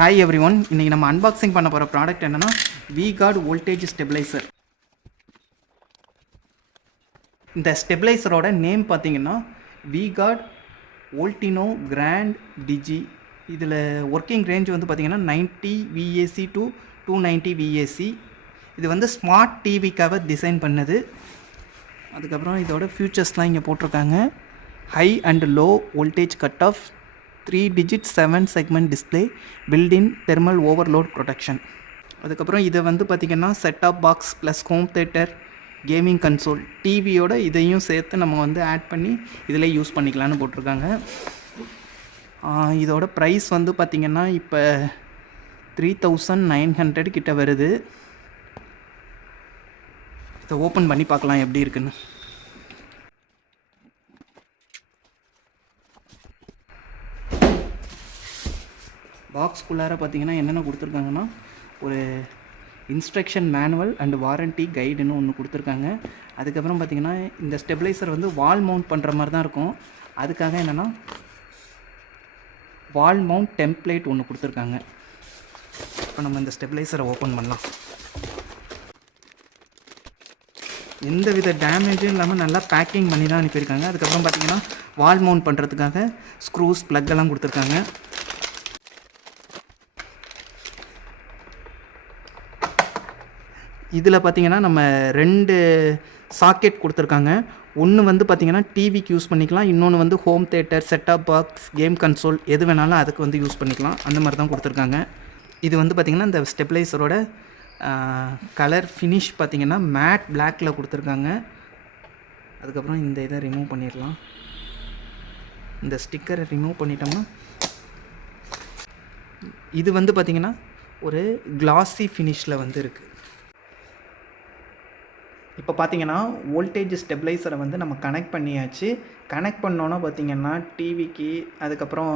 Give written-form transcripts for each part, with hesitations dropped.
Hi every one, இன்றைக்கி நம்ம unboxing பண்ண போகிற ப்ராடக்ட் என்னென்னா V-Guard வோல்டேஜ் ஸ்டெபிளைசர். இந்த ஸ்டெபிளைசரோட நேம் பார்த்தீங்கன்னா V-Guard வோல்டினோ கிராண்ட் டிஜி. இதில் ஒர்க்கிங் ரேஞ்ச் வந்து பார்த்திங்கன்னா 90 VAC டு 290 VAC. இது வந்து ஸ்மார்ட் டிவிக்காக டிசைன் பண்ணுது. அதுக்கப்புறம் இதோட ஃபியூச்சர்ஸ்லாம் இங்கே போட்டிருக்காங்க. High and low voltage cut off, 3-digit 7 segment display, built-in thermal overload protection. அதுக்கப்புறம் இதை வந்து பார்த்திங்கன்னா set-top box plus home theatre, gaming console, டிவியோட இதையும் சேர்த்து நம்ம வந்து ஆட் பண்ணி இதில் யூஸ் பண்ணிக்கலான்னு போட்டிருக்காங்க. இதோட ப்ரைஸ் வந்து பார்த்திங்கன்னா இப்போ 3900 கிட்ட வருது. இதை ஓப்பன் பண்ணி பார்க்கலாம் எப்படி இருக்குன்னு. பாக்ஸ்குள்ளார பார்த்தீங்கன்னா என்னென்ன கொடுத்துருக்காங்கன்னா ஒரு இன்ஸ்ட்ரக்ஷன் மேனுவல் அண்ட் வாரண்ட்டி கைடுன்னு ஒன்று கொடுத்துருக்காங்க. அதுக்கப்புறம் பார்த்திங்கன்னா இந்த ஸ்டெபிளைசர் வந்து வால் மவுண்ட் பண்ணுற மாதிரி தான் இருக்கும். அதுக்காக என்னென்னா வால் மவுண்ட் டெம்ப்ளேட் ஒன்று கொடுத்துருக்காங்க. இப்போ நம்ம இந்த ஸ்டெபிளைசரை ஓப்பன் பண்ணலாம். எந்த வித டேமேஜும் இல்லாமல் நல்லா பேக்கிங் பண்ணி தான் அனுப்பியிருக்காங்க. அதுக்கப்புறம் பார்த்திங்கன்னா வால் மவுண்ட் பண்ணுறதுக்காக ஸ்க்ரூஸ் ப்ளக்கெல்லாம் கொடுத்துருக்காங்க. இதில் பார்த்திங்கன்னா நம்ம 2 சாக்கெட் கொடுத்துருக்காங்க. ஒன்று வந்து பார்த்திங்கன்னா டிவிக்கு யூஸ் பண்ணிக்கலாம், இன்னொன்று வந்து home theatre, set-top box, game console எது வேணாலும் அதுக்கு வந்து யூஸ் பண்ணிக்கலாம். அந்த மாதிரி தான் கொடுத்துருக்காங்க. இது வந்து பார்த்திங்கன்னா இந்த ஸ்டெபிளைசரோட கலர் ஃபினிஷ் பார்த்திங்கன்னா மேட் பிளாக்கில் கொடுத்துருக்காங்க. அதுக்கப்புறம் இந்த இதை ரிமூவ் பண்ணிடலாம். இந்த ஸ்டிக்கரை ரிமூவ் பண்ணிட்டோம்னா இது வந்து பார்த்திங்கன்னா ஒரு கிளாஸி ஃபினிஷில் வந்து இருக்குது. இப்போ பார்த்தீங்கன்னா வோல்டேஜ் ஸ்டெபிளைசரை வந்து நம்ம கனெக்ட் பண்ணியாச்சு. கனெக்ட் பண்ணோன்னா பார்த்திங்கன்னா டிவிக்கு, அதுக்கப்புறம்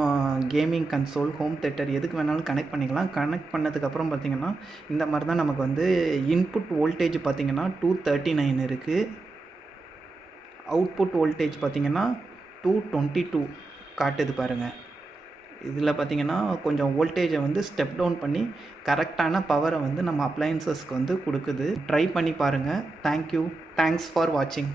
கேமிங் கன்சோல், ஹோம் தேட்டர் எதுக்கு வேணாலும் கனெக்ட் பண்ணிக்கலாம். கனெக்ட் பண்ணதுக்கப்புறம் பார்த்திங்கன்னா இந்த மாதிரி தான் நமக்கு வந்து இன்புட் வோல்டேஜ் பார்த்திங்கன்னா 239 இருக்குது. அவுட்புட் வோல்டேஜ் பார்த்திங்கன்னா 222 காட்டுது பாருங்கள். இதில் பார்த்திங்கன்னா கொஞ்சம் வோல்டேஜை வந்து ஸ்டெப் டவுன் பண்ணி கரெக்டான பவரை வந்து நம்ம அப்ளையன்சஸ்க்கு வந்து கொடுக்குது. ட்ரை பண்ணி பாருங்கள். தேங்க்யூ. தேங்க்ஸ் ஃபார் வாட்சிங்.